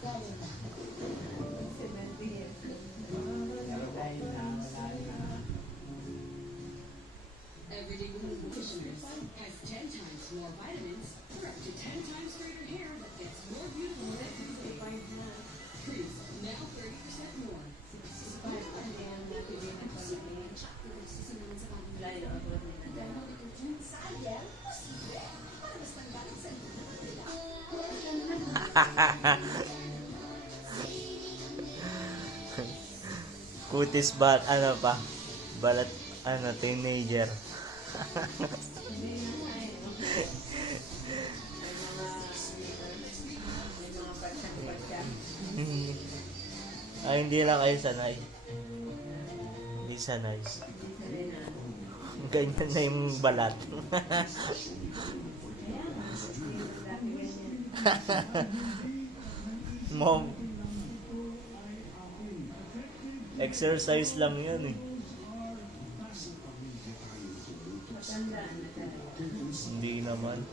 Everyday Nutritionist has 10 times more vitamins for up to 10 times greater hair that gets more beautiful every day. Trees, now 30% more. Kutis ba, ano pa? Balat, ano, teenager. Ay, hindi lang kayo sanay. Hindi sanay. Ganyan na yung balat. Mom, exercise lang yun eh. Hindi naman.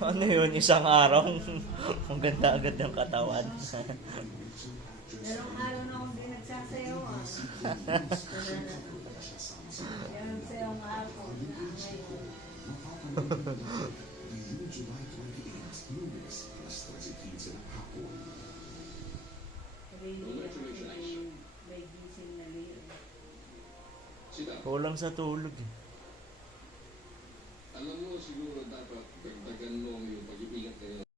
Ano yun? Isang araw? Ang ganda agad ng katawan. Dalawang araw na akong di nagsasayaw ah. Yan ang sayaw ng ako. Kulang sa tulog eh.